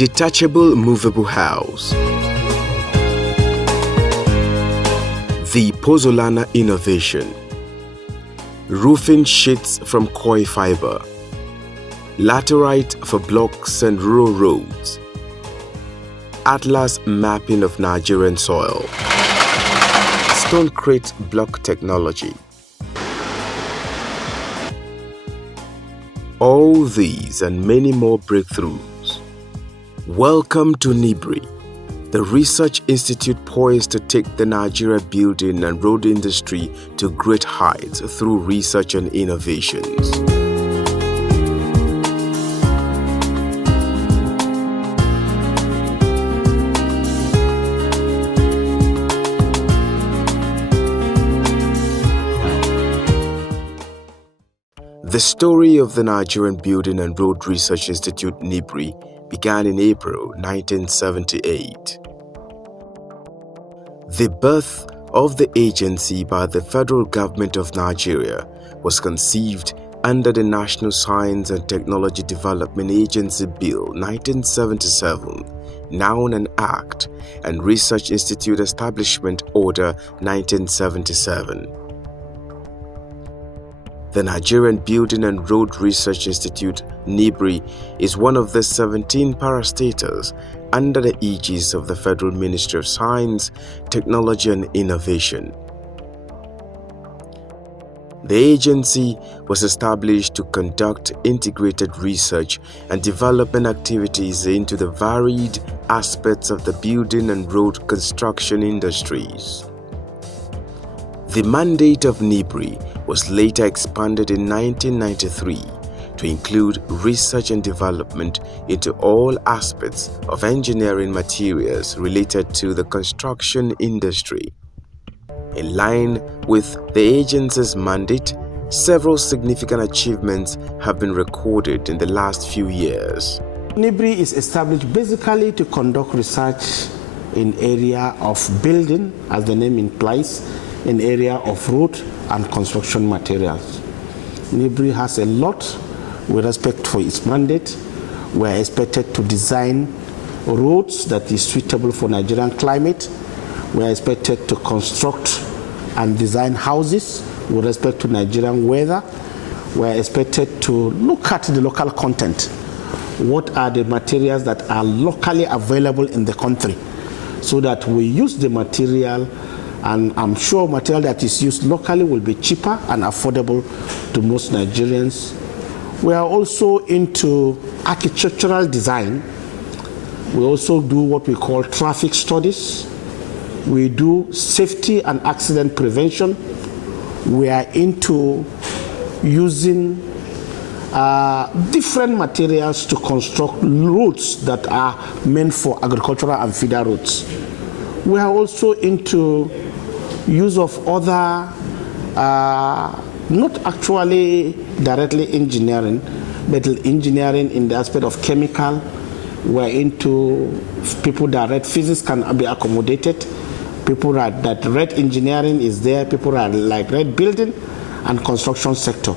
Detachable movable house. The Pozzolana innovation. Roofing sheets from coir fiber. Laterite for blocks and rural roads. Atlas mapping of Nigerian soil. Stonecrate block technology. All these and many more breakthroughs. Welcome to NBRRI, the research institute poised to take the Nigeria building and road industry to great heights through research and innovations. The story of the Nigerian Building and Road Research Institute NBRRI began in April 1978. The birth of the agency by the federal government of Nigeria was conceived under the National Science and Technology Development Agency Bill 1977, now an Act, and Research Institute Establishment Order 1977. The Nigerian Building and Road Research Institute, NBRRI, is one of the 17 parastatals under the aegis of the Federal Ministry of Science, Technology and Innovation. The agency was established to conduct integrated research and development activities into the varied aspects of the building and road construction industries. The mandate of NBRRI was later expanded in 1993 to include research and development into all aspects of engineering materials related to the construction industry. In line with the agency's mandate, several significant achievements have been recorded in the last few years. NBRRI is established basically to conduct research in area of building, as the name implies, in area of road and construction materials. NBRRI has a lot with respect for its mandate. We are expected to design roads that is suitable for Nigerian climate. We are expected to construct and design houses with respect to Nigerian weather. We are expected to look at the local content. What are the materials that are locally available in the country, so that we use the material, and I'm sure material that is used locally will be cheaper and affordable to most Nigerians. We are also into architectural design. We also do what we call traffic studies. We do safety and accident prevention. We are into using different materials to construct roads that are meant for agricultural and feeder roads. We are also into use of other, not actually directly engineering, but engineering in the aspect of chemical. We're into people that read physics can be accommodated. People that read engineering is there. People that like read building and construction sector.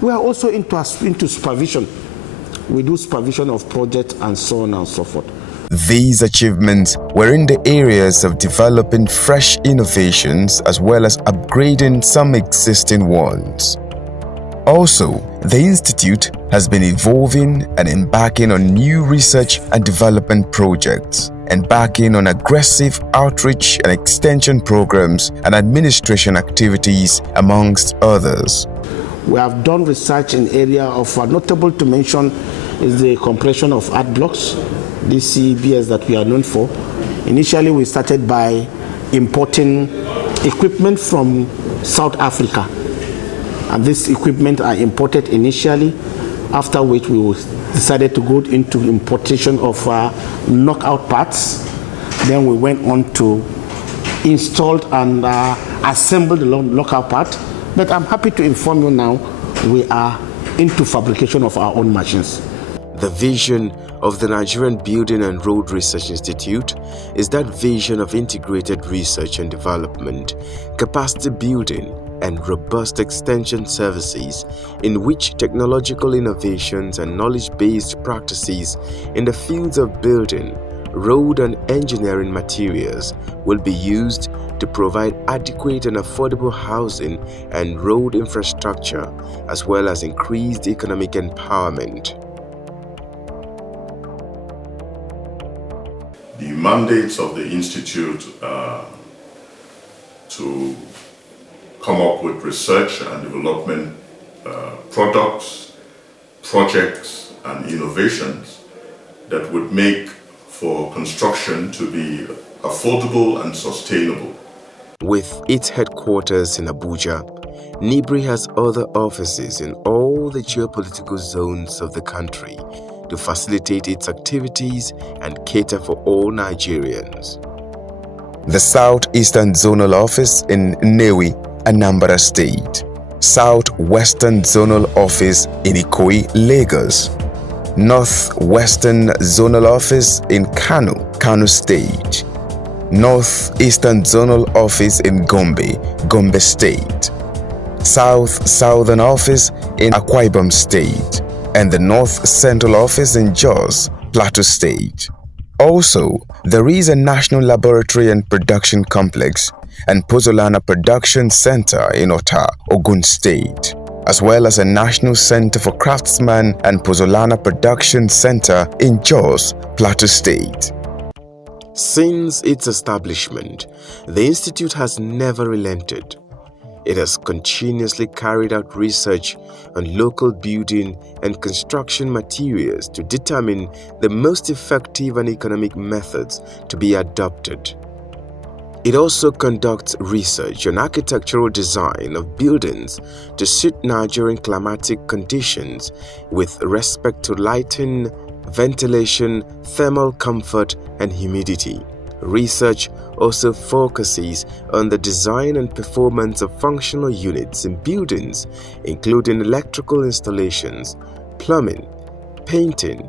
We are also into supervision. We do supervision of projects and so on and so forth. These achievements were in the areas of developing fresh innovations as well as upgrading some existing ones. Also, the Institute has been evolving and embarking on new research and development projects, embarking on aggressive outreach and extension programs and administration activities, amongst others. We have done research in area of notable to mention is the compression of art blocks, these CEBS that we are known for. Initially, we started by importing equipment from South Africa. And this equipment are imported initially, after which we decided to go into importation of knockout parts. Then we went on to install and assemble the knockout part. But I'm happy to inform you now, we are into fabrication of our own machines. The vision of the Nigerian Building and Road Research Institute is that vision of integrated research and development, capacity building, and robust extension services in which technological innovations and knowledge-based practices in the fields of building, road and engineering materials will be used to provide adequate and affordable housing and road infrastructure, as well as increased economic empowerment. The mandates of the Institute are to come up with research and development products, projects, and innovations that would make for construction to be affordable and sustainable. With its headquarters in Abuja, NBRRI has other offices in all the geopolitical zones of the country to facilitate its activities and cater for all Nigerians. The Southeastern Zonal Office in Nnewi, Anambra State. Southwestern Zonal Office in Ikoyi, Lagos. Northwestern Zonal Office in Kano, Kano State. Northeastern Zonal Office in Gombe, Gombe State. Southern Office in Akwa Ibom State, and the North Central Office in Jos, Plateau State. Also, there is a National Laboratory and Production Complex and Pozzolana Production Center in Ota, Ogun State, as well as a National Center for Craftsman and Pozzolana Production Center in Jos, Plateau State. Since its establishment, the Institute has never relented. It has continuously carried out research on local building and construction materials to determine the most effective and economic methods to be adopted. It also conducts research on architectural design of buildings to suit Nigerian climatic conditions with respect to lighting, ventilation, thermal comfort, and humidity. Research also focuses on the design and performance of functional units in buildings, including electrical installations, plumbing, painting,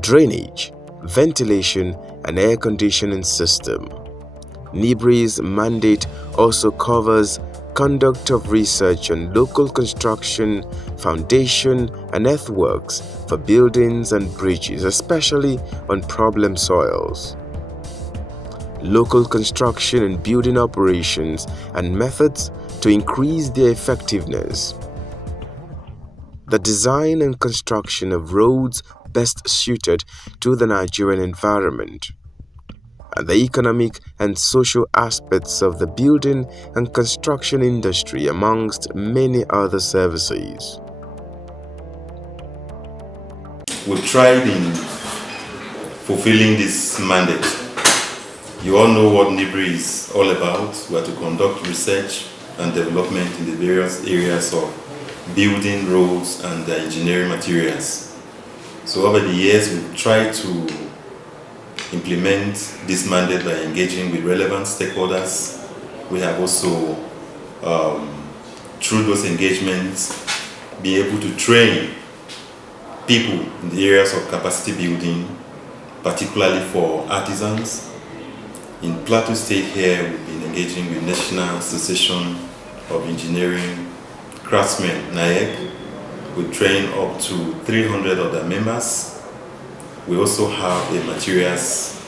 drainage, ventilation, and air conditioning system. NBRRI's mandate also covers conduct of research on local construction, foundation, and earthworks for buildings and bridges, especially on problem soils. Local construction and building operations and methods to increase their effectiveness. The design and construction of roads best suited to the Nigerian environment. And the economic and social aspects of the building and construction industry, amongst many other services. We've tried in fulfilling this mandate. You all know what NBRRI is all about. We are to conduct research and development in the various areas of building, roads, and engineering materials. So over the years, we've tried to implement this mandate by engaging with relevant stakeholders. We have also, through those engagements, be able to train people in the areas of capacity building, particularly for artisans. In Plateau State here, we've been engaging with National Association of Engineering Craftsmen, NAEC. We train up to 300 of their members. We also have a materials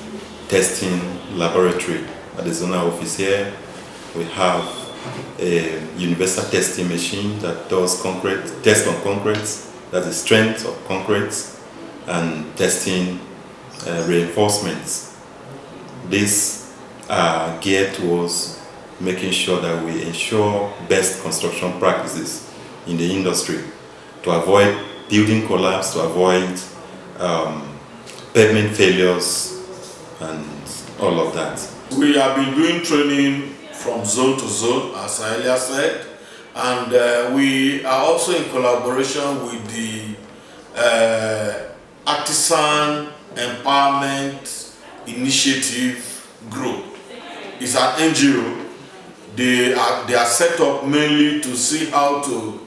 testing laboratory at the zonal office here. We have a universal testing machine that does test on concrete, that's the strength of concrete, and testing reinforcements. These are geared towards making sure that we ensure best construction practices in the industry to avoid building collapse, to avoid pavement failures, and all of that. We have been doing training from zone to zone, as I earlier said, and we are also in collaboration with the Artisan Empowerment Initiative Group. It's an NGO. They are set up mainly to see how to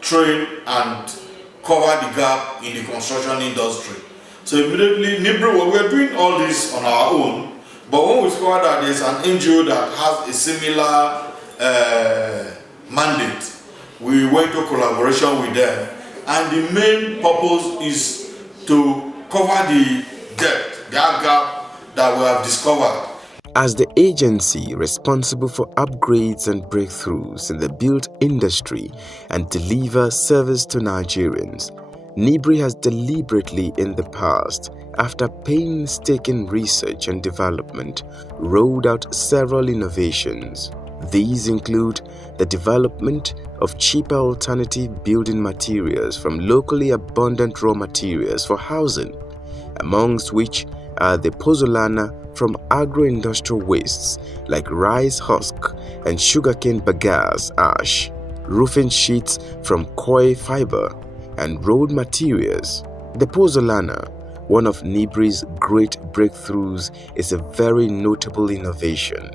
train and cover the gap in the construction industry. So immediately, NBRRI, we are doing all this on our own, but when we discovered that there's an NGO that has a similar went to collaboration with them, and the main purpose is to cover the depth, that gap that we have discovered. As the agency responsible for upgrades and breakthroughs in the built industry and deliver service to Nigerians, NBRRI has deliberately in the past, after painstaking research and development, rolled out several innovations. These include the development of cheaper alternative building materials from locally abundant raw materials for housing, amongst which are the pozzolana from agro-industrial wastes like rice husk and sugarcane bagasse ash, roofing sheets from coir fiber, and road materials. The pozzolana, one of NBRRI's great breakthroughs, is a very notable innovation.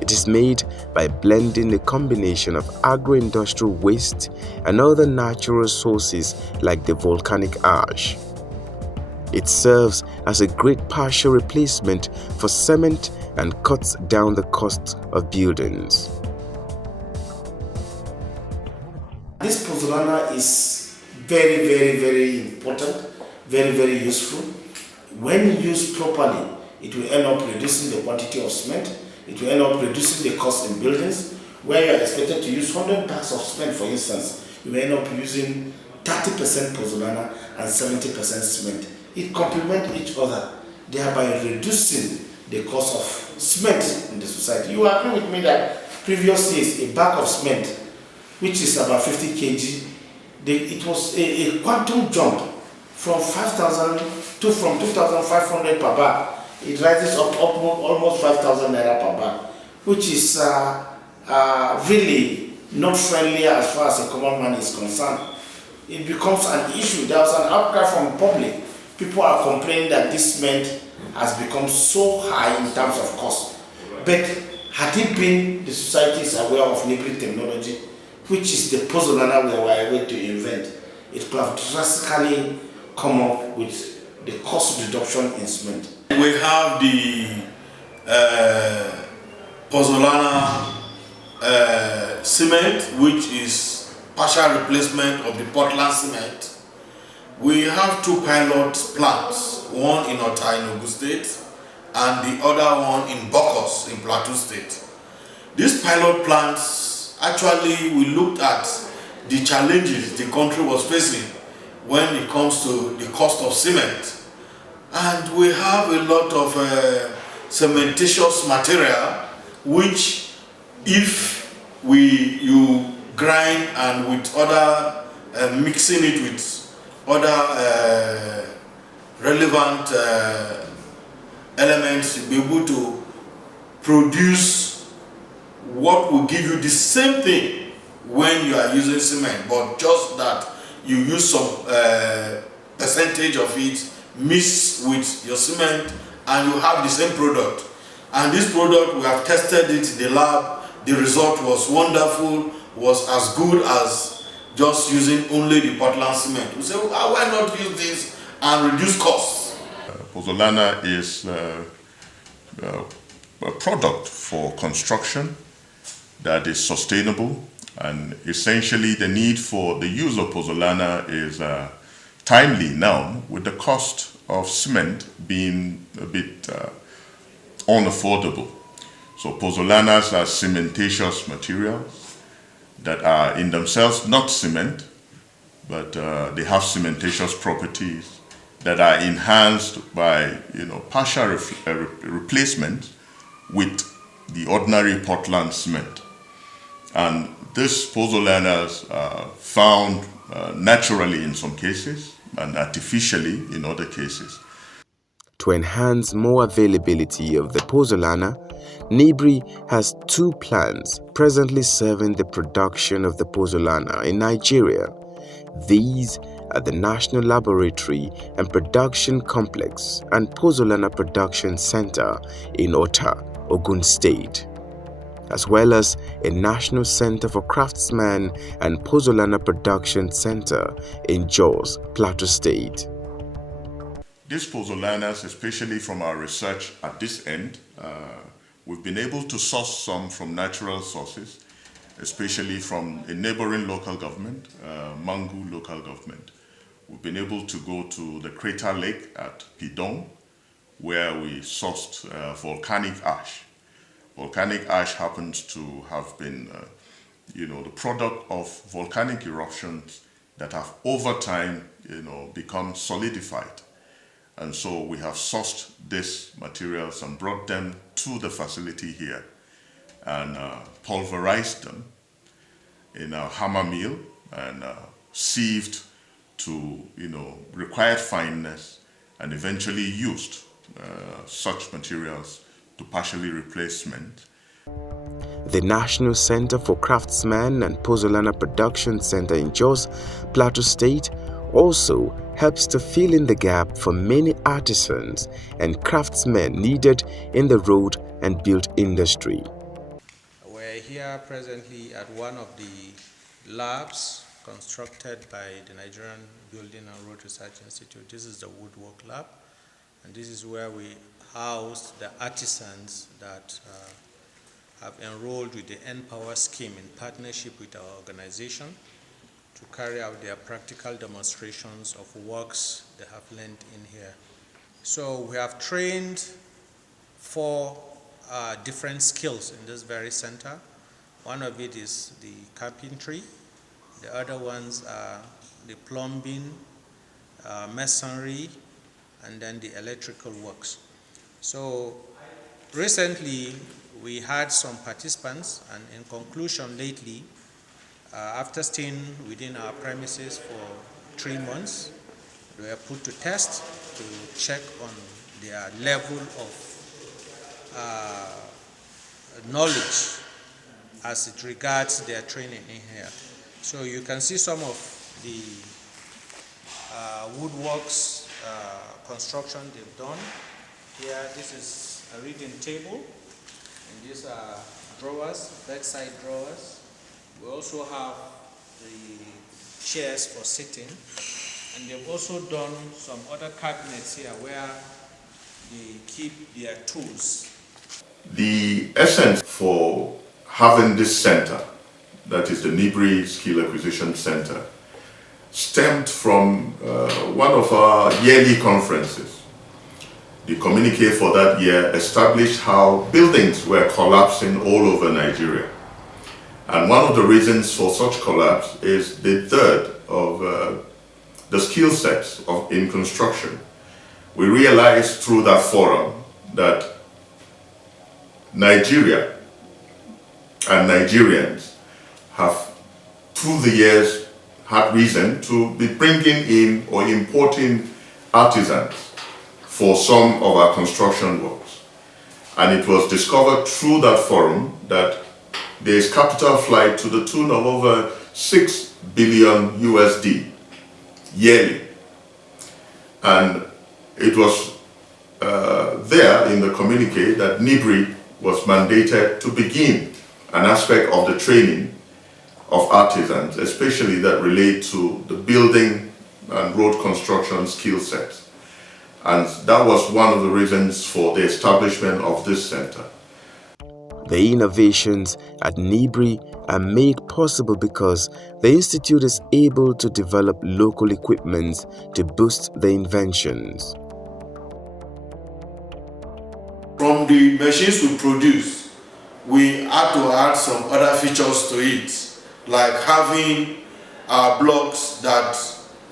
It is made by blending a combination of agro-industrial waste and other natural sources like the volcanic ash. It serves as a great partial replacement for cement and cuts down the cost of buildings. This pozzolana is very, very, very important, very, very useful. When used properly, it will end up reducing the quantity of cement. It will end up reducing the cost in buildings. Where you are expected to use 100 bags of cement, for instance, you will end up using 30% pozzolana and 70% cement. It complements each other, thereby reducing the cost of cement in the society. You agree with me that previous years, a bag of cement, which is about 50 kg, it was a quantum jump from 5,000 to from 2,500 per bag. It rises up almost 5,000 naira per bag, which is really not friendly as far as a common man is concerned. It becomes an issue. There was an outcry from the public. People are complaining that this cement has become so high in terms of cost. But had it been the society is aware of NBRRI technology, which is the pozzolana we were able to invent, it could have drastically come up with the cost reduction in cement. We have the pozzolana cement, which is partial replacement of the Portland cement. We have two pilot plants, one in Ota in Ogun State and the other one in Bokos in Plateau State. These pilot plants, actually we looked at the challenges the country was facing when it comes to the cost of cement. And we have a lot of cementitious material, which if you grind and with other, mixing it with other relevant elements, you'll be able to produce what will give you the same thing when you are using cement, but just that you use some percentage of it mix with your cement and you have the same product. And this product, we have tested it in the lab. The result was wonderful, was as good as just using only the Portland cement. We say, well, why not use this and reduce costs? Pozzolana is a product for construction that is sustainable, and essentially the need for the use of pozzolana is timely now, with the cost of cement being a bit unaffordable. So pozzolanas are cementitious materials that are in themselves not cement, but they have cementitious properties that are enhanced by partial replacement with the ordinary Portland cement. And these pozzolanas are found naturally in some cases and artificially in other cases. To enhance more availability of the pozzolana, NBRRI has two plants presently serving the production of the pozzolana in Nigeria. These are the National Laboratory and Production Complex and Pozzolana Production Center in Ota, Ogun State, as well as a National Center for Craftsmen and Pozzolana Production Center in Jos, Plateau State. These pozzolanas, especially from our research at this end, we've been able to source some from natural sources, especially from a neighboring local government, Mangu local government. We've been able to go to the Crater Lake at Pidong, where we sourced volcanic ash. Volcanic ash happens to have been, the product of volcanic eruptions that have over time, become solidified. And so we have sourced these materials and brought them to the facility here and pulverized them in a hammer mill and sieved to, required fineness, and eventually used such materials to partially replace cement. The National Center for Craftsmen and Pozzolana Production Center in Jos, Plateau State, also helps to fill in the gap for many artisans and craftsmen needed in the road and built industry. We're here presently at one of the labs constructed by the Nigerian Building and Road Research Institute. This is the woodwork lab, and this is where we house the artisans that have enrolled with the NPower scheme in partnership with our organization to carry out their practical demonstrations of works they have learned in here. So we have trained 4 different skills in this very center. One of it is the carpentry. The other ones are the plumbing, masonry, and then the electrical works. So recently we had some participants, and in conclusion lately, after staying within our premises for 3 months, they were put to test to check on their level of knowledge as it regards their training in here. So you can see some of the woodworks construction they've done. Here, this is a reading table, and these are drawers, bedside drawers. We also have the chairs for sitting, and they've also done some other cabinets here where they keep their tools. The essence for having this center, that is the NBRRI Skill Acquisition Center, stemmed from one of our yearly conferences. The communique for that year established how buildings were collapsing all over Nigeria. And one of the reasons for such collapse is the dearth of the skill sets in construction. We realized through that forum that Nigeria and Nigerians have, through the years, had reason to be bringing in or importing artisans for some of our construction works. And it was discovered through that forum that there is capital flight to the tune of over 6 billion USD yearly. And it was there in the communique that NBRRI was mandated to begin an aspect of the training of artisans, especially that relate to the building and road construction skill sets. And that was one of the reasons for the establishment of this center. The innovations at NBRRI are made possible because the institute is able to develop local equipment to boost the inventions. From the machines we produce, we had to add some other features to it, like having blocks that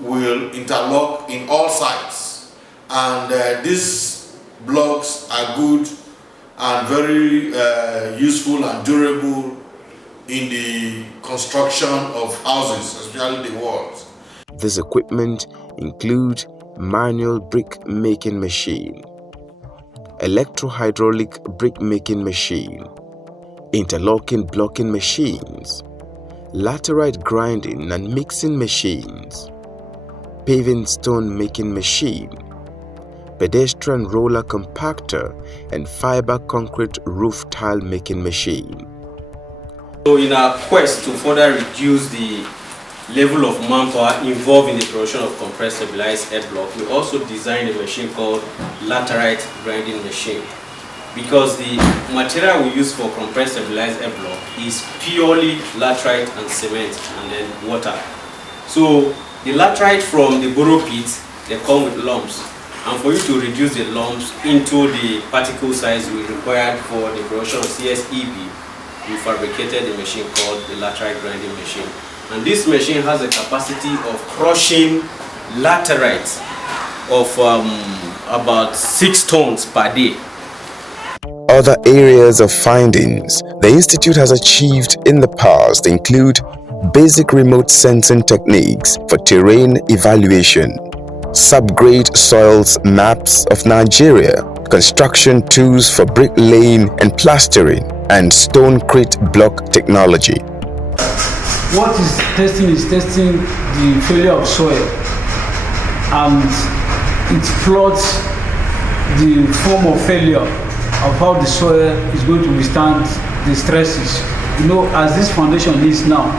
will interlock in all sides. And these blocks are good and very useful and durable in the construction of houses, especially the walls. This equipment include manual brick making machine, electro-hydraulic brick making machine, interlocking blocking machines, laterite grinding and mixing machines, paving stone making machine, pedestrian roller compactor, and fiber concrete roof tile making machine. So in our quest to further reduce the level of manpower involved in the production of compressed stabilized air block, we also designed a machine called laterite grinding machine. because the material we use for compressed stabilized air block is purely laterite and cement and then water. So the laterite from the borrow pit, they come with lumps, and for you to reduce the lumps into the particle size we required for the production of CSEB, we fabricated a machine called the laterite grinding machine. And this machine has a capacity of crushing laterite of about 6 tons per day. Other areas of findings the Institute has achieved in the past include basic remote sensing techniques for terrain evaluation, subgrade soils maps of Nigeria, construction tools for bricklaying and plastering, and stonecrete block technology. What is testing the failure of soil, and it plots the form of failure of how the soil is going to withstand the stresses. You know, as this foundation is now,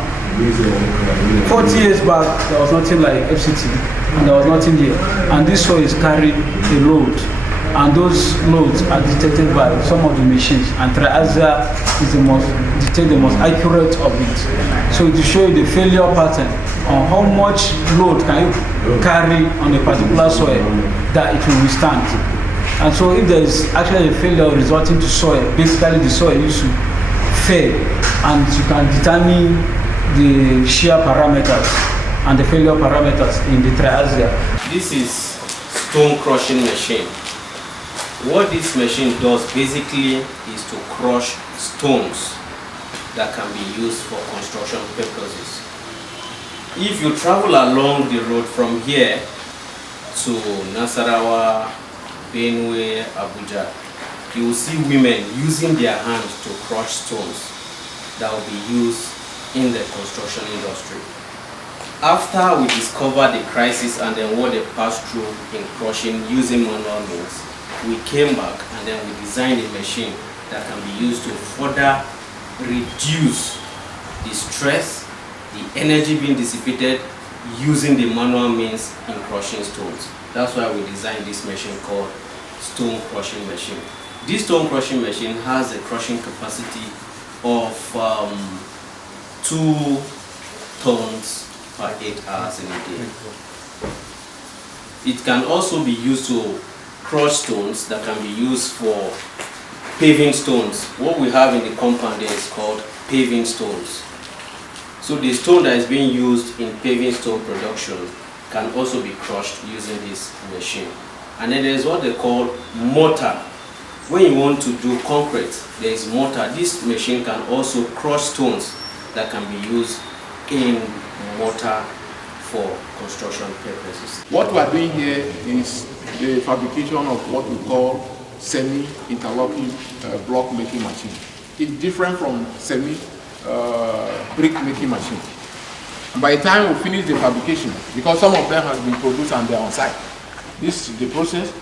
40 years back there was nothing like FCT and there was nothing here, and this soil is carrying a load, and those loads are detected by some of the machines, and Triasia is the most accurate of it. So to show you the failure pattern on how much load can you carry on a particular soil that it will withstand. And so if there is actually a failure resulting to soil, basically the soil used to fail, and you can determine the shear parameters and the failure parameters in the Triasia. This is stone crushing machine. What this machine does basically is to crush stones that can be used for construction purposes. If you travel along the road from here to Nasarawa, Benue, Abuja, you will see women using their hands to crush stones that will be used in the construction industry. After we discovered the crisis and then what they passed through in crushing using manual means, we came back and then we designed a machine that can be used to further reduce the stress, the energy being dissipated using the manual means in crushing stones. That's why we designed this machine called stone crushing machine. This stone crushing machine has a crushing capacity of 2 tons per 8 hours in a day. It can also be used to crush stones that can be used for paving stones. What we have in the compound there is called paving stones. So the stone that is being used in paving stone production can also be crushed using this machine. And then there is what they call mortar. When you want to do concrete, there is mortar. This machine can also crush stones that can be used in mortar for construction purposes. What we are doing here is the fabrication of what we call semi-interlocking block making machine. It's different from brick making machine. By the time we finish the fabrication, because some of them has been produced and they are on site, this is the process.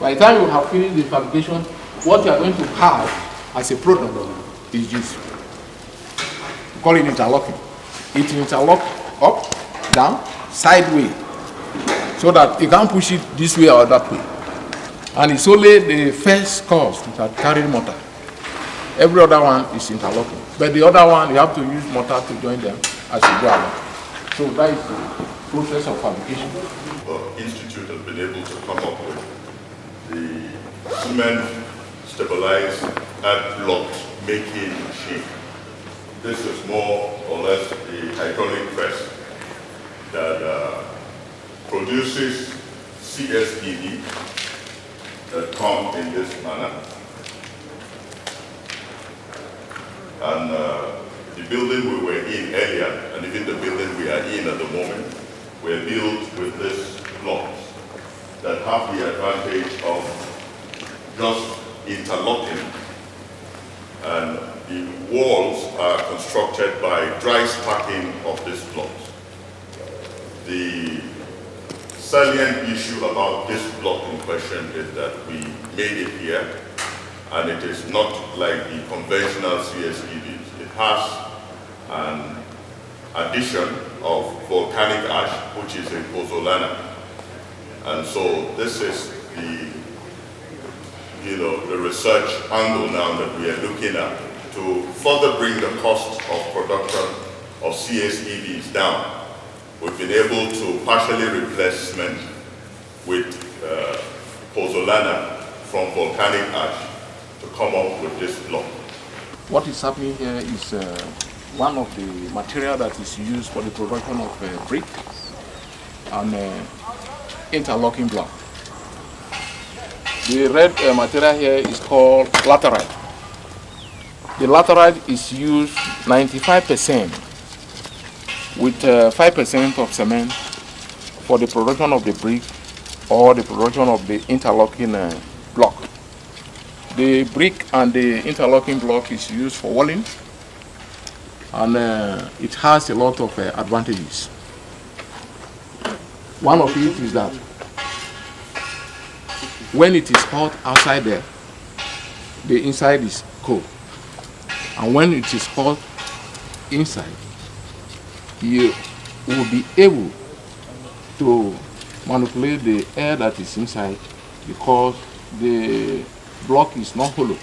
By the time you have finished the fabrication, what you are going to have as a product is this. We call it interlocking. It will interlock up, down, sideways, so that you can't push it this way or that way. And it's only the first course that carry mortar. Every other one is interlocking. But the other one, you have to use mortar to join them as you go along. So that is the process of fabrication. The Institute has been able to come up with the cement stabilized earth block making machine. This is more or less a hydraulic press that produces CSEB that come in this manner. And the building we were in earlier, and even the building we are in at the moment, were built with these blocks that have the advantage of just interlocking, and the walls are constructed by dry stacking of these blocks. The salient issue about this block in question is that we made it here, and it is not like the conventional CSEBs. It has an addition of volcanic ash, which is a pozzolana. And so this is the the research angle now that we are looking at to further bring the cost of production of CSEVs down. We've been able to partially replace cement with pozzolana from volcanic ash to come up with this block. What is happening here is one of the material that is used for the production of brick and interlocking block. The red material here is called laterite. The laterite is used 95% with 5% of cement for the production of the brick or the production of the interlocking block. The brick and the interlocking block is used for walling, and it has a lot of advantages. One of it is that when it is hot outside there, the inside is cold. And when it is hot inside, you will be able to manipulate the air that is inside because the block is not hollow.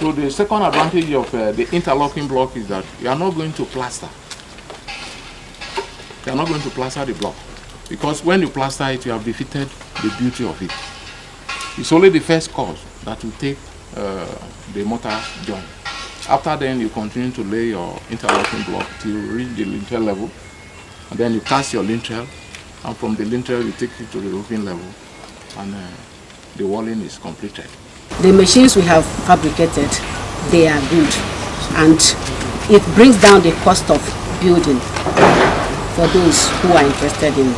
So the second advantage of the interlocking block is that you are not going to plaster. You are not going to plaster the block because when you plaster it, you have defeated the beauty of it. It's only the first course that will take the mortar joint. After then, you continue to lay your interlocking block till you reach the lintel level, and then you cast your lintel, and from the lintel you take it to the roofing level, and the walling is completed. The machines we have fabricated, they are good, and it brings down the cost of building for those who are interested in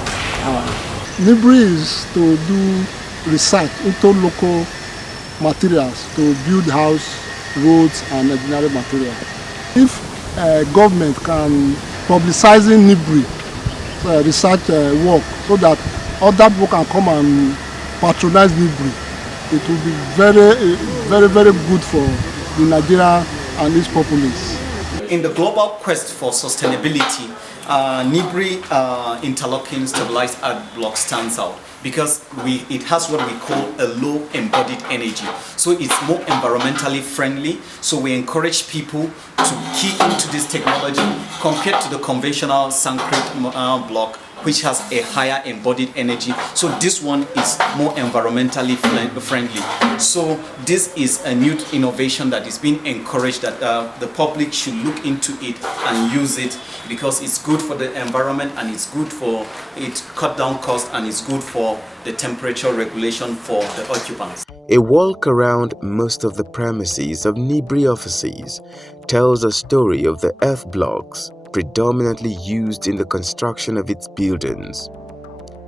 our. NBRRI is to do research into local materials to build house, roads and engineering materials. If government can publicizing NBRRI research work so that other people can come and patronize NBRRI, it will be very good for the Nigeria and its populace. In the global quest for sustainability, NBRRI interlocking stabilized art block stands out because it has what we call a low embodied energy. So it's more environmentally friendly. So we encourage people to key into this technology compared to the conventional concrete block, which has a higher embodied energy. So this one is more environmentally friendly. So this is a new innovation that is being encouraged that the public should look into it and use it because it's good for the environment and it's good for it cut down cost and it's good for the temperature regulation for the occupants. A walk around most of the premises of NBRRI offices tells a story of the earth blocks predominantly used in the construction of its buildings.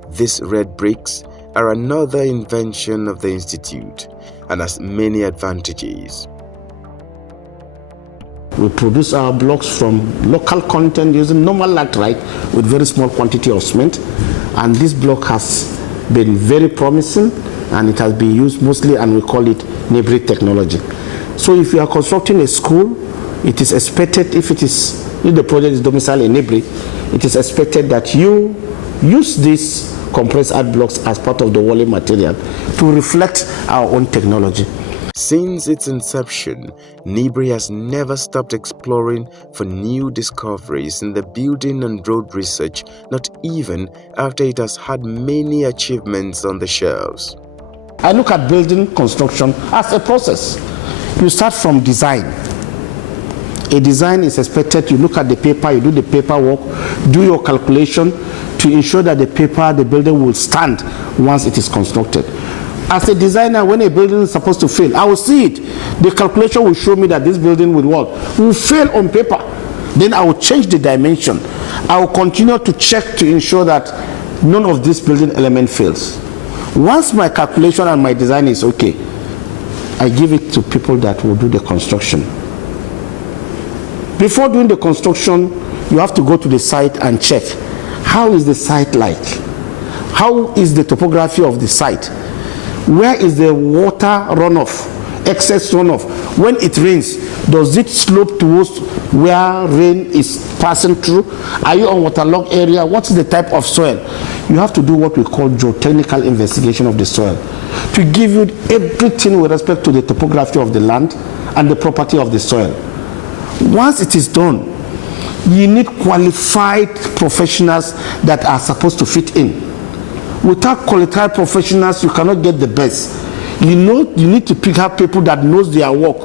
These red bricks are another invention of the Institute and has many advantages. We produce our blocks from local content using normal laterite with very small quantity of cement, and this block has been very promising and it has been used mostly, and we call it NBRRI technology. So if you are constructing a school, it is expected, if the project is domiciled in NBRRI, it is expected that you use these compressed art blocks as part of the walling material to reflect our own technology. Since its inception, NBRRI has never stopped exploring for new discoveries in the building and road research, not even after it has had many achievements on the shelves. I look at building construction as a process. You start from design. A design is expected, you look at the paper, you do the paperwork, do your calculation to ensure that the building will stand once it is constructed. As a designer, when a building is supposed to fail, I will see it. The calculation will show me that this building will fail on paper. Then I will change the dimension. I will continue to check to ensure that none of this building element fails. Once my calculation and my design is okay, I give it to people that will do the construction. Before doing the construction, you have to go to the site and check. How is the site like? How is the topography of the site? Where is the water runoff excess runoff. When it rains, does it slope towards where rain is passing through? Are you on waterlogged area? What's the type of soil? You have to do what we call geotechnical investigation of the soil to give you everything with respect to the topography of the land and the property of the soil. Once it is done, you need qualified professionals that are supposed to fit in. Without qualified professionals, you cannot get the best. You need to pick up people that knows their work,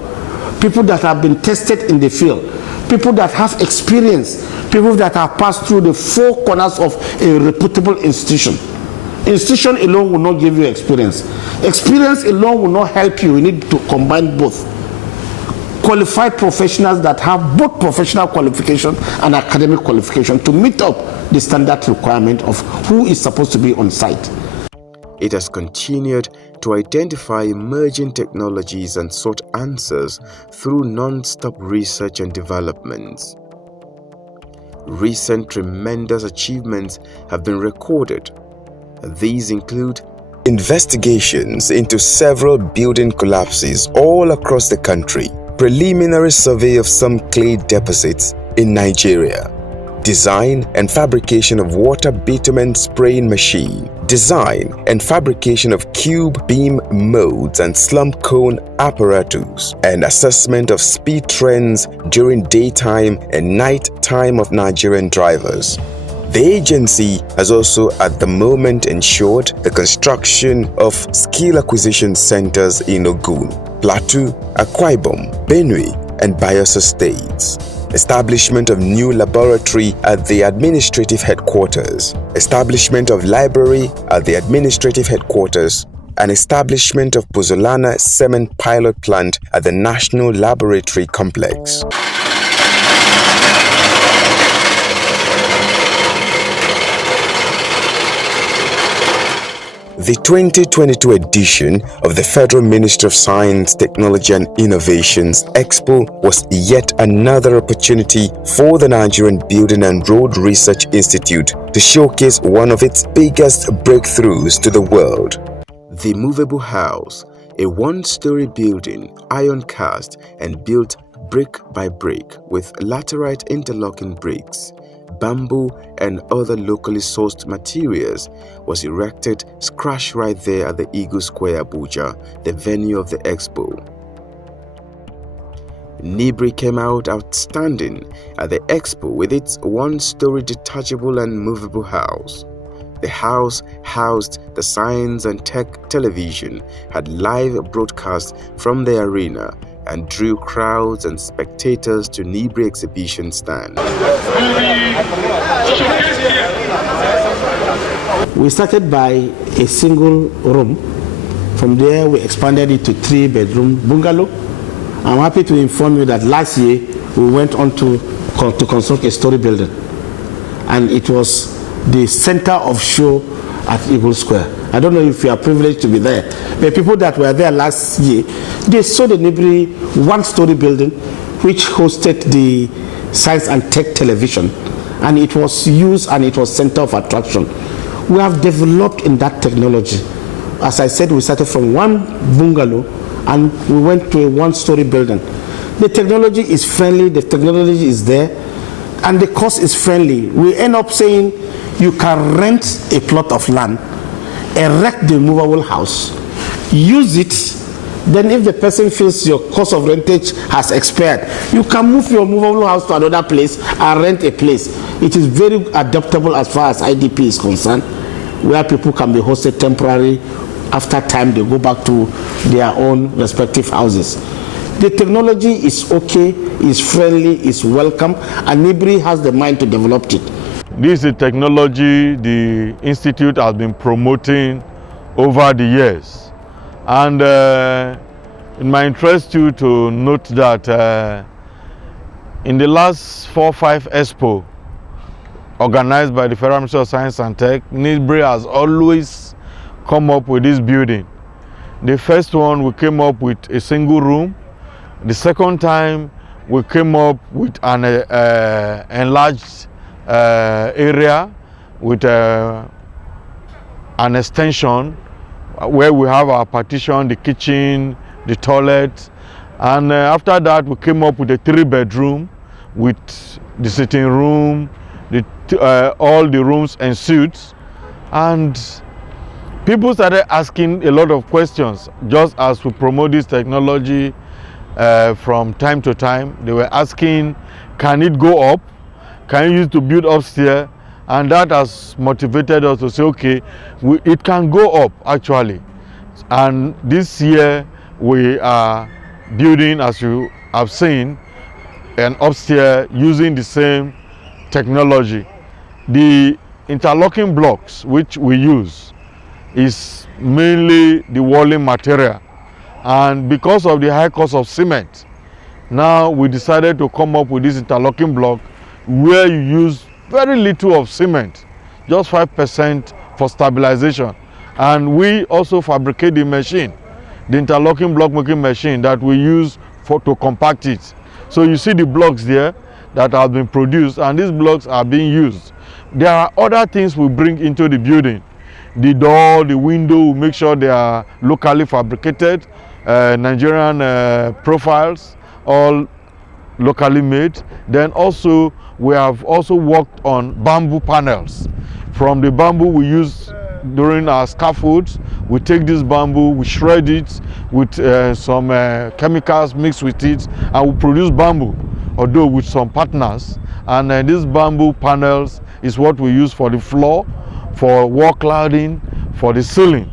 people that have been tested in the field, people that have experience, people that have passed through the four corners of a reputable institution. Institution alone will not give you experience. Experience alone will not help you. You need to combine both. Qualified professionals that have both professional qualification and academic qualification to meet up the standard requirement of who is supposed to be on site. It has continued to identify emerging technologies and sought answers through non-stop research and developments. Recent tremendous achievements have been recorded. These include investigations into several building collapses all across the country, preliminary survey of some clay deposits in Nigeria, design and fabrication of water bitumen spraying machine, design and fabrication of cube beam molds and slump cone apparatus, and assessment of speed trends during daytime and night time of Nigerian drivers. The agency has also at the moment ensured the construction of skill acquisition centers in Ogun, Plateau, Akwa Ibom, Benue, and Bayelsa states. Establishment of new laboratory at the administrative headquarters, establishment of library at the administrative headquarters, and establishment of Pozzolana cement pilot plant at the National Laboratory Complex. The 2022 edition of the Federal Ministry of Science, Technology and Innovations Expo was yet another opportunity for the Nigerian Building and Road Research Institute to showcase one of its biggest breakthroughs to the world. The movable house, a one-story building, iron cast and built brick by brick with laterite interlocking bricks, bamboo and other locally sourced materials, was erected scratch right there at the Eagle Square, Abuja, the venue of the expo. NBRRI came out outstanding at the expo with its one-story detachable and movable house. The house housed the Science and Tech Television, had live broadcast from the arena, and drew crowds and spectators to NBRRI exhibition stand. We started by a single room. From there, we expanded it to 3-bedroom bungalow. I'm happy to inform you that last year we went on to construct a story building, and it was the center of show at Eagle Square. I don't know if you are privileged to be there, but people that were there last year, they saw the NBRRI one-story building which hosted the Science and Tech Television, and it was used and it was center of attraction. We have developed in that technology. As I said, we started from one bungalow and we went to a one-story building. The technology is friendly, the technology is there, and the cost is friendly. We end up saying you can rent a plot of land, erect the movable house, use it, then if the person feels your cost of rentage has expired, you can move your movable house to another place and rent a place. It is very adaptable as far as IDP is concerned, where people can be hosted temporarily. After time, they go back to their own respective houses. The technology is okay, is friendly, is welcome, and NBRRI has the mind to develop it. This is a technology the Institute has been promoting over the years. And it might interest you to note that in the last 4 or 5 Expo organized by the Federal Ministry of Science and Tech, NBRRI has always come up with this building. The first one we came up with a single room. The second time we came up with an enlarged area with an extension where we have our partition, the kitchen, the toilet. And after that, we came up with a 3-bedroom with the sitting room, all the rooms and suites. And people started asking a lot of questions just as we promote this technology from time to time. They were asking, can it go up? Can you use it to build upstairs? And that has motivated us to say, okay, it can go up actually. And this year we are building, as you have seen, an upstairs using the same technology. The interlocking blocks which we use is mainly the walling material, and because of the high cost of cement, now we decided to come up with this interlocking block where you use very little of cement, just 5% for stabilization. And we also fabricate the machine, the interlocking block making machine that we use to compact it. So you see the blocks there that have been produced, and these blocks are being used. There are other things we bring into the building. The door, the window, we make sure they are locally fabricated, Nigerian profiles, all locally made. Then also we have also worked on bamboo panels. From the bamboo we use during our scaffolds, we take this bamboo, we shred it with some chemicals mixed with it, and we produce bamboo, although with some partners. And these bamboo panels is what we use for the floor, for wall cladding, for the ceiling.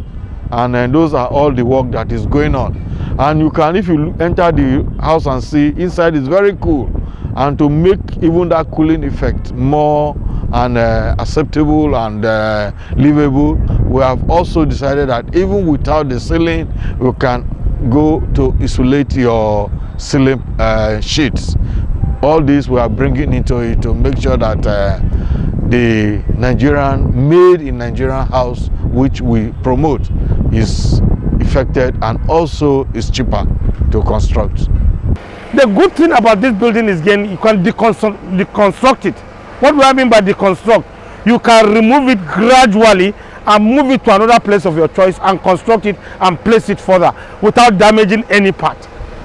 And those are all the work that is going on. And you can, if you enter the house and see, inside is very cool. And to make even that cooling effect more and acceptable and livable, we have also decided that even without the ceiling, you can go to isolate your ceiling sheets. All this we are bringing into it to make sure that the made in Nigerian house, which we promote, is effective and also is cheaper to construct. The good thing about this building is, again, you can deconstruct it. What do I mean by deconstruct? You can remove it gradually and move it to another place of your choice and construct it and place it further without damaging any part.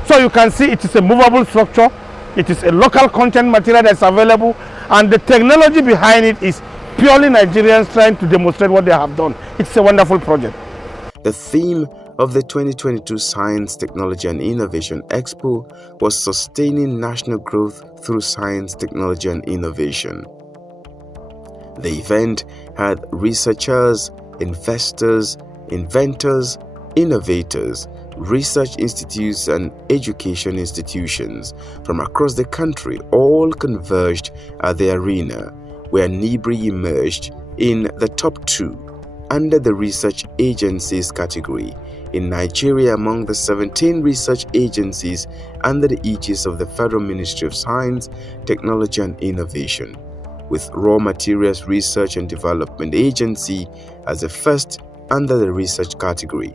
So you can see it is a movable structure. It is a local content material that's available, and the technology behind it is purely Nigerians trying to demonstrate what they have done. It's a wonderful project. The theme of the 2022 Science, Technology and Innovation Expo was Sustaining National Growth Through Science, Technology and Innovation. The event had researchers, investors, inventors, innovators, research institutes and education institutions from across the country all converged at the arena, where NBRRI emerged in the top 2 under the research agencies category in Nigeria among the 17 research agencies under the aegis of the Federal Ministry of Science, Technology and Innovation, with Raw Materials Research and Development Agency as the first under the research category.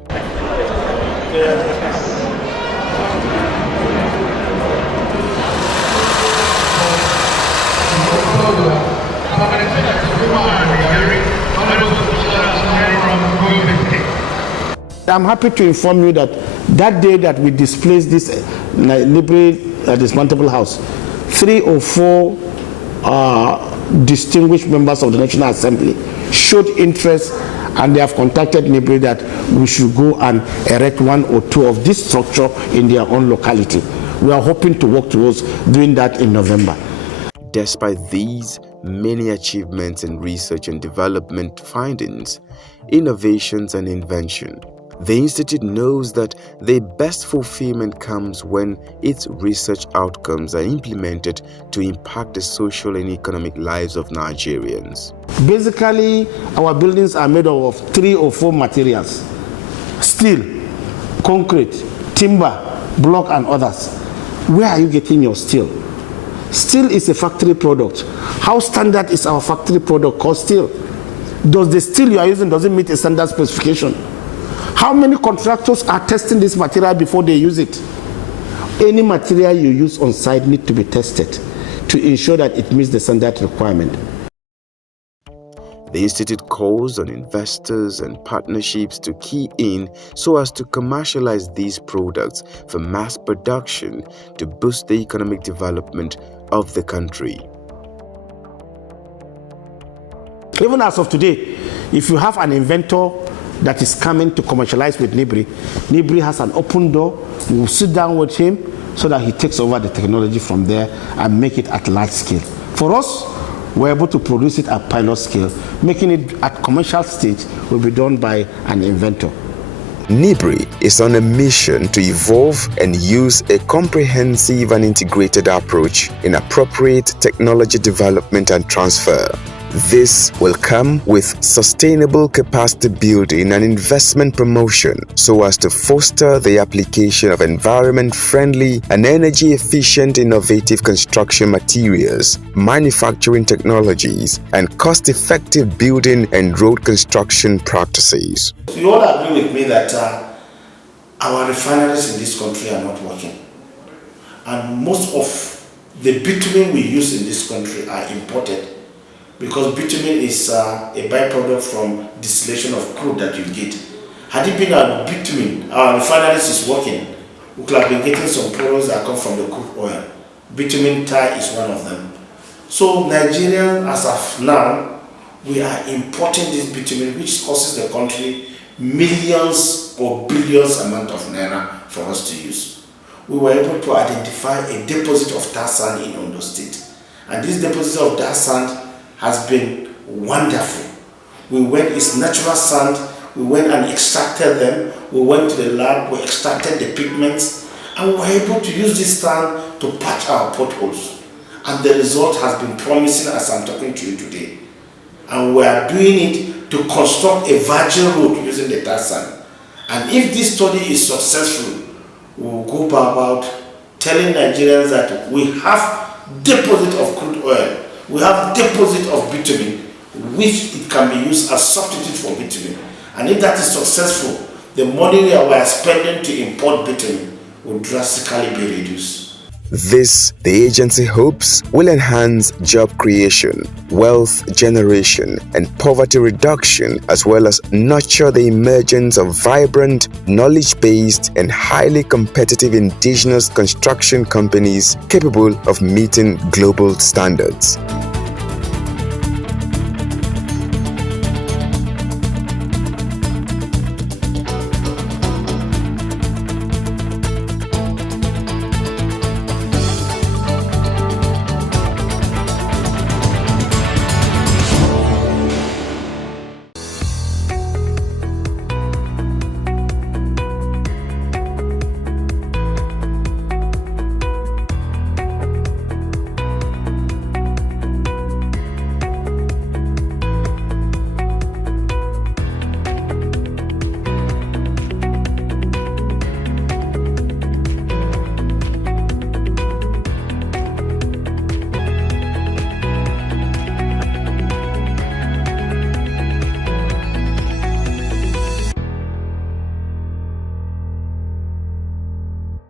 I'm happy to inform you that that day that we displaced this NBRRI dismantleable house, 3 or 4 distinguished members of the National Assembly showed interest, and they have contacted NBRRI that we should go and erect 1 or 2 of this structure in their own locality. We are hoping to work towards doing that in November. Despite these many achievements in research and development findings, innovations and invention, the Institute knows that the best fulfillment comes when its research outcomes are implemented to impact the social and economic lives of Nigerians. Basically, our buildings are made up of 3 or 4 materials: steel, concrete, timber, block and others. Where are you getting your steel? Steel is a factory product. How standard is our factory product called steel? Does the steel you are using, does it meet a standard specification? How many contractors are testing this material before they use it? Any material you use on site needs to be tested to ensure that it meets the standard requirement. The Institute calls on investors and partnerships to key in so as to commercialize these products for mass production to boost the economic development of the country. Even as of today, if you have an inventor that is coming to commercialize with NBRRI, NBRRI has an open door. We will sit down with him so that he takes over the technology from there and make it at large scale. For us, we're able to produce it at pilot scale. Making it at commercial stage will be done by an inventor. NBRRI is on a mission to evolve and use a comprehensive and integrated approach in appropriate technology development and transfer. This will come with sustainable capacity building and investment promotion so as to foster the application of environment-friendly and energy-efficient innovative construction materials, manufacturing technologies, and cost-effective building and road construction practices. You all agree with me that our refineries in this country are not working. And most of the bitumen we use in this country are imported, because bitumen is a byproduct from distillation of crude that you get. Had it been our bitumen, our refineries is working, we could have been getting some products that come from the crude oil. Bitumen tar is one of them. So Nigeria, as of now, we are importing this bitumen, which costs the country millions or billions amount of naira for us to use. We were able to identify a deposit of tar sand in Ondo State. And this deposit of tar sand has been wonderful. We went, it's natural sand, we went and extracted them, we went to the lab, we extracted the pigments, and we were able to use this sand to patch our potholes. And the result has been promising as I'm talking to you today. And we are doing it to construct a virgin road using the tar sand. And if this study is successful, we will go about telling Nigerians that we have deposit of crude oil, we have deposit of bitumen, which it can be used as substitute for bitumen. And if that is successful, the money we are spending to import bitumen will drastically be reduced. This, the agency hopes, will enhance job creation, wealth generation, and poverty reduction, as well as nurture the emergence of vibrant, knowledge-based, and highly competitive indigenous construction companies capable of meeting global standards.